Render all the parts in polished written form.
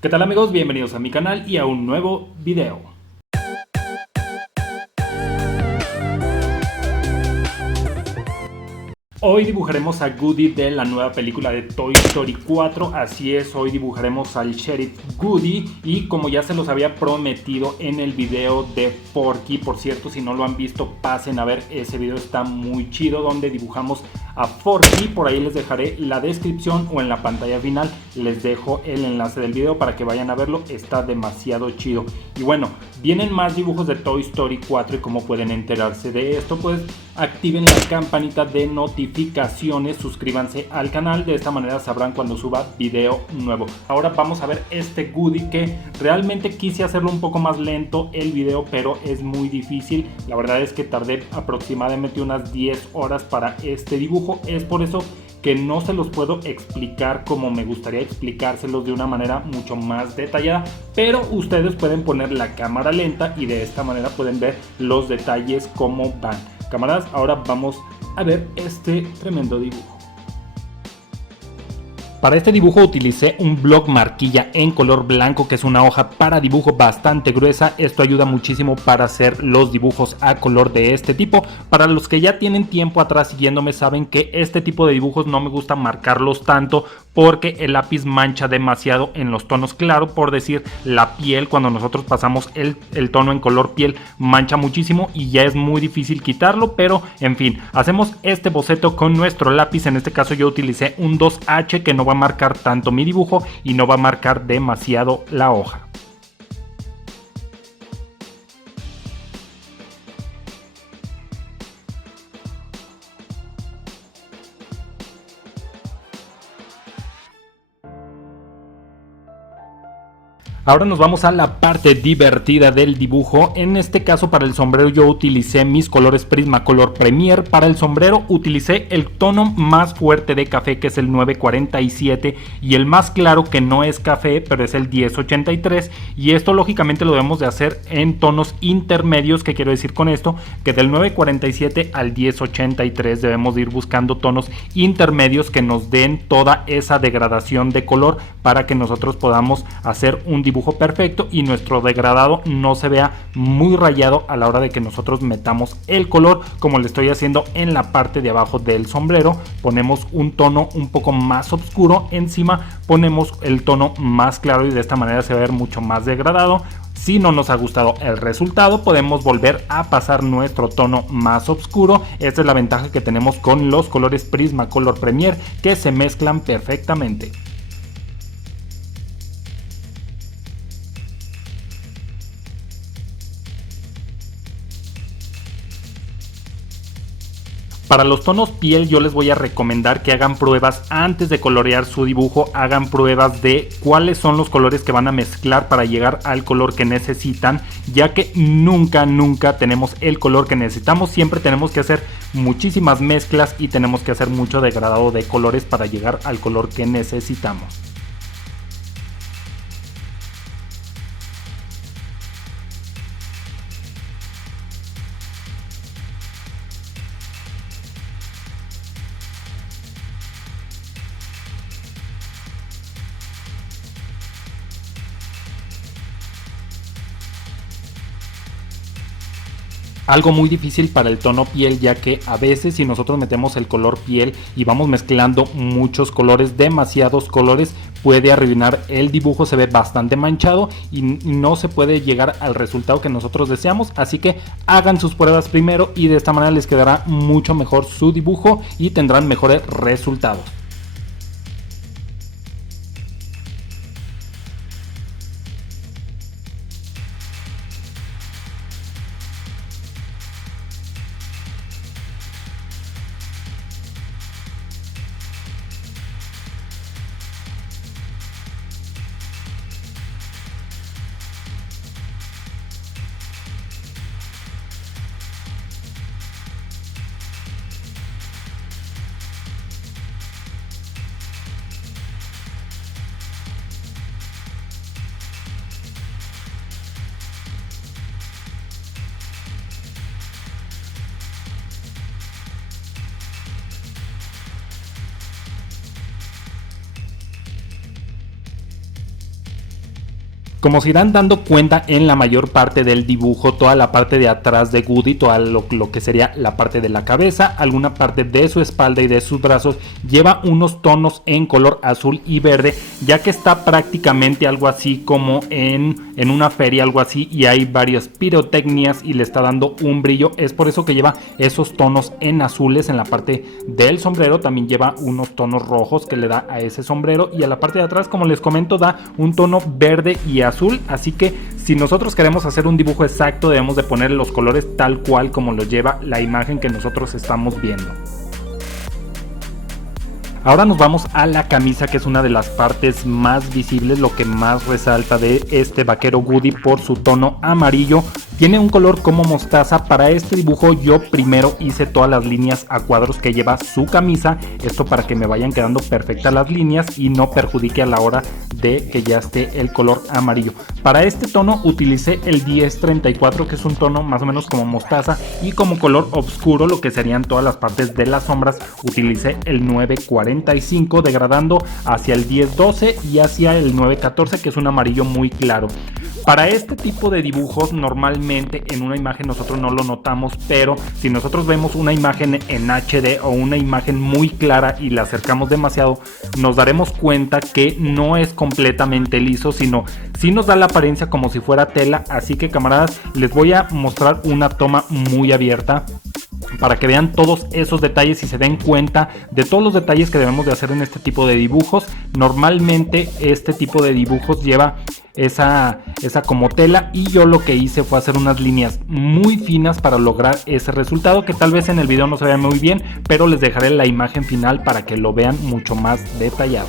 ¿Qué tal amigos? Bienvenidos a mi canal y a un nuevo video. Hoy dibujaremos a Woody de la nueva película de Toy Story 4, así es, hoy dibujaremos al Sheriff Woody y como ya se los había prometido en el video de Forky, por cierto, si no lo han visto pasen a ver ese video, está muy chido donde dibujamos a Forky, por ahí les dejaré la descripción o en la pantalla final les dejo el enlace del video para que vayan a verlo, está demasiado chido. Y bueno, vienen más dibujos de Toy Story 4 y como pueden enterarse de esto, pues activen la campanita de notificaciones, suscríbanse al canal, de esta manera sabrán cuando suba video nuevo. Ahora vamos a ver este Woody que realmente quise hacerlo un poco más lento el video, pero es muy difícil. La verdad es que tardé aproximadamente unas 10 horas para este dibujo, es por eso que no se los puedo explicar como me gustaría explicárselos de una manera mucho más detallada, pero ustedes pueden poner la cámara lenta y de esta manera pueden ver los detalles como van. Camaradas, ahora vamos a ver este tremendo dibujo. Para este dibujo utilicé un bloc marquilla en color blanco, que es una hoja para dibujo bastante gruesa. Esto ayuda muchísimo para hacer los dibujos a color de este tipo. Para los que ya tienen tiempo atrás siguiéndome saben que este tipo de dibujos no me gusta marcarlos tanto porque el lápiz mancha demasiado en los tonos claros, por decir la piel, cuando nosotros pasamos el tono en color piel mancha muchísimo y ya es muy difícil quitarlo, pero en fin, hacemos este boceto con nuestro lápiz. En este caso yo utilicé un 2H que no va a marcar tanto mi dibujo y no va a marcar demasiado la hoja. Ahora nos vamos a la parte divertida del dibujo. En este caso para el sombrero yo utilicé mis colores Prismacolor Premier. Para el sombrero utilicé el tono más fuerte de café, que es el 947, y el más claro, que no es café pero es el 1083, y esto lógicamente lo debemos de hacer en tonos intermedios. ¿Qué quiero decir con esto? Que del 947 al 1083 debemos de ir buscando tonos intermedios que nos den toda esa degradación de color para que nosotros podamos hacer un dibujo perfecto y nuestro degradado no se vea muy rayado a la hora de que nosotros metamos el color, como le estoy haciendo en la parte de abajo del sombrero. Ponemos un tono un poco más oscuro, encima ponemos el tono más claro y de esta manera se va a ver mucho más degradado. Si no nos ha gustado el resultado, podemos volver a pasar nuestro tono más oscuro. Esta es la ventaja que tenemos con los colores Prismacolor Premier, que se mezclan perfectamente. Para los tonos piel yo les voy a recomendar que hagan pruebas antes de colorear su dibujo, hagan pruebas de cuáles son los colores que van a mezclar para llegar al color que necesitan, ya que nunca tenemos el color que necesitamos, siempre tenemos que hacer muchísimas mezclas y tenemos que hacer mucho degradado de colores para llegar al color que necesitamos. Algo muy difícil para el tono piel, ya que a veces si nosotros metemos el color piel y vamos mezclando muchos colores, demasiados colores, puede arruinar el dibujo, se ve bastante manchado y no se puede llegar al resultado que nosotros deseamos. Así que hagan sus pruebas primero y de esta manera les quedará mucho mejor su dibujo y tendrán mejores resultados. Como se irán dando cuenta en la mayor parte del dibujo, toda la parte de atrás de Woody, toda lo que sería la parte de la cabeza, alguna parte de su espalda y de sus brazos, lleva unos tonos en color azul y verde, ya que está prácticamente algo así como en una feria, algo así, y hay varias pirotecnias y le está dando un brillo. Es por eso que lleva esos tonos en azules en la parte del sombrero. También lleva unos tonos rojos que le da a ese sombrero, y a la parte de atrás, como les comento, da un tono verde y azul. Así que si nosotros queremos hacer un dibujo exacto, debemos de poner los colores tal cual como los lleva la imagen que nosotros estamos viendo. Ahora nos vamos a la camisa, que es una de las partes más visibles, lo que más resalta de este vaquero Woody por su tono amarillo. Tiene un color como mostaza. Para este dibujo yo primero hice todas las líneas a cuadros que lleva su camisa, esto para que me vayan quedando perfectas las líneas y no perjudique a la hora de que ya esté el color amarillo. Para este tono utilicé el 1034, que es un tono más o menos como mostaza, y como color oscuro, lo que serían todas las partes de las sombras, utilicé el 945, degradando hacia el 1012 y hacia el 914, que es un amarillo muy claro. Para este tipo de dibujos normalmente en una imagen nosotros no lo notamos, pero si nosotros vemos una imagen en HD o una imagen muy clara y la acercamos demasiado, nos daremos cuenta que no es completamente liso, sino sí nos da la apariencia como si fuera tela. Así que, camaradas, les voy a mostrar una toma muy abierta para que vean todos esos detalles y se den cuenta de todos los detalles que debemos de hacer en este tipo de dibujos. Normalmente este tipo de dibujos lleva esa como tela, y yo lo que hice fue hacer unas líneas muy finas para lograr ese resultado, que tal vez en el video no se vea muy bien, pero les dejaré la imagen final para que lo vean mucho más detallado.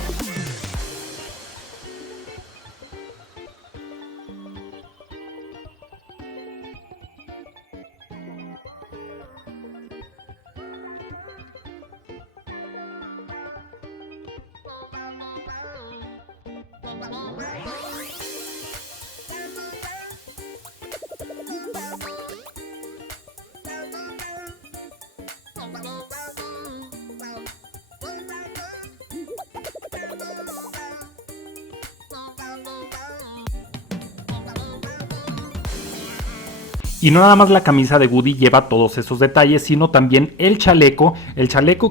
Y no nada más la camisa de Woody lleva todos esos detalles, sino también el chaleco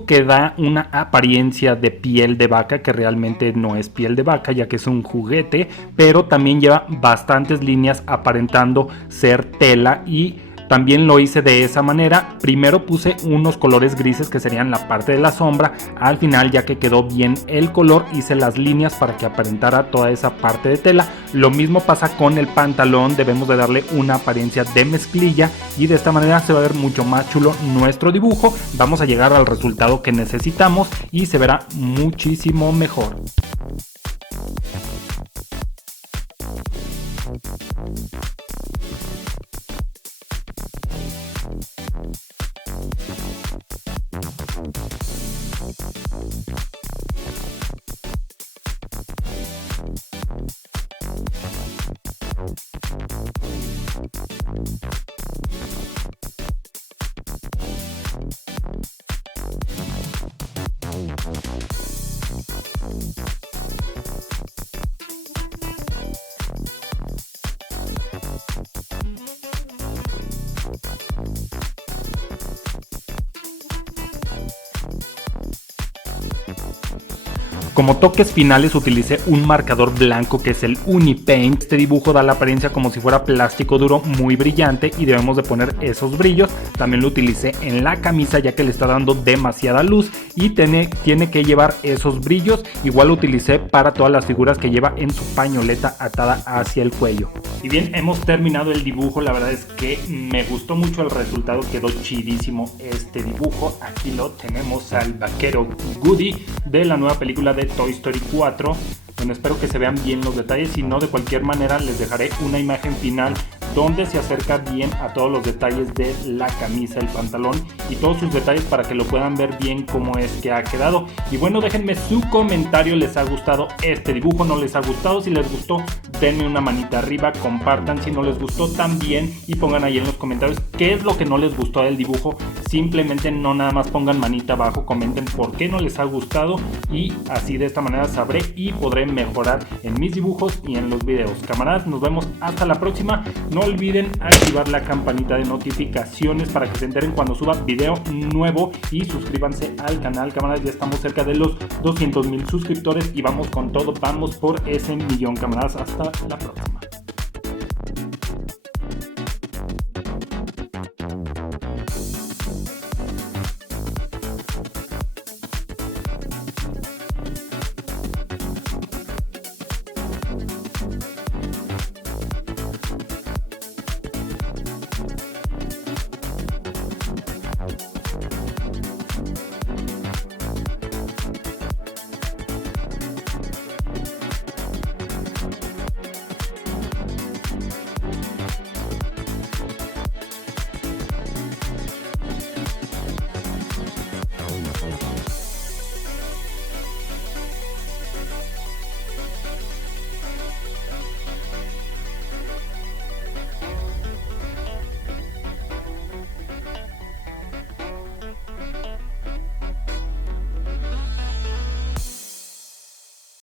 que da una apariencia de piel de vaca, que realmente no es piel de vaca, ya que es un juguete, pero también lleva bastantes líneas aparentando ser tela, y también lo hice de esa manera. Primero puse unos colores grises que serían la parte de la sombra. Al final, ya que quedó bien el color, hice las líneas para que aparentara toda esa parte de tela. Lo mismo pasa con el pantalón. Debemos de darle una apariencia de mezclilla, y de esta manera se va a ver mucho más chulo nuestro dibujo. Vamos a llegar al resultado que necesitamos y se verá muchísimo mejor. Como toques finales utilicé un marcador blanco, que es el Unipaint. Este dibujo da la apariencia como si fuera plástico duro, muy brillante, y debemos de poner esos brillos. También lo utilicé en la camisa, ya que le está dando demasiada luz y tiene que llevar esos brillos. Igual lo utilicé para todas las figuras que lleva en su pañoleta atada hacia el cuello. Y bien, hemos terminado el dibujo. La verdad es que me gustó mucho el resultado, quedó chidísimo este dibujo. Aquí lo tenemos al vaquero Woody de la nueva película de Toy Story 4. Bueno, espero que se vean bien los detalles. Si no, de cualquier manera les dejaré una imagen final donde se acerca bien a todos los detalles de la camisa, el pantalón y todos sus detalles, para que lo puedan ver bien cómo es que ha quedado. Y bueno, déjenme su comentario. ¿Les ha gustado este dibujo? ¿No les ha gustado? Si les gustó, denme una manita arriba, compartan si no les gustó también, y pongan ahí en los comentarios qué es lo que no les gustó del dibujo. Simplemente no nada más pongan manita abajo, comenten por qué no les ha gustado y así de esta manera sabré y podré mejorar en mis dibujos y en los videos. Camaradas, nos vemos hasta la próxima. No olviden activar la campanita de notificaciones para que se enteren cuando suba video nuevo y suscríbanse al canal. Camaradas, ya estamos cerca de los 200,000 suscriptores y vamos con todo, vamos por ese millón. Camaradas, hasta la próxima.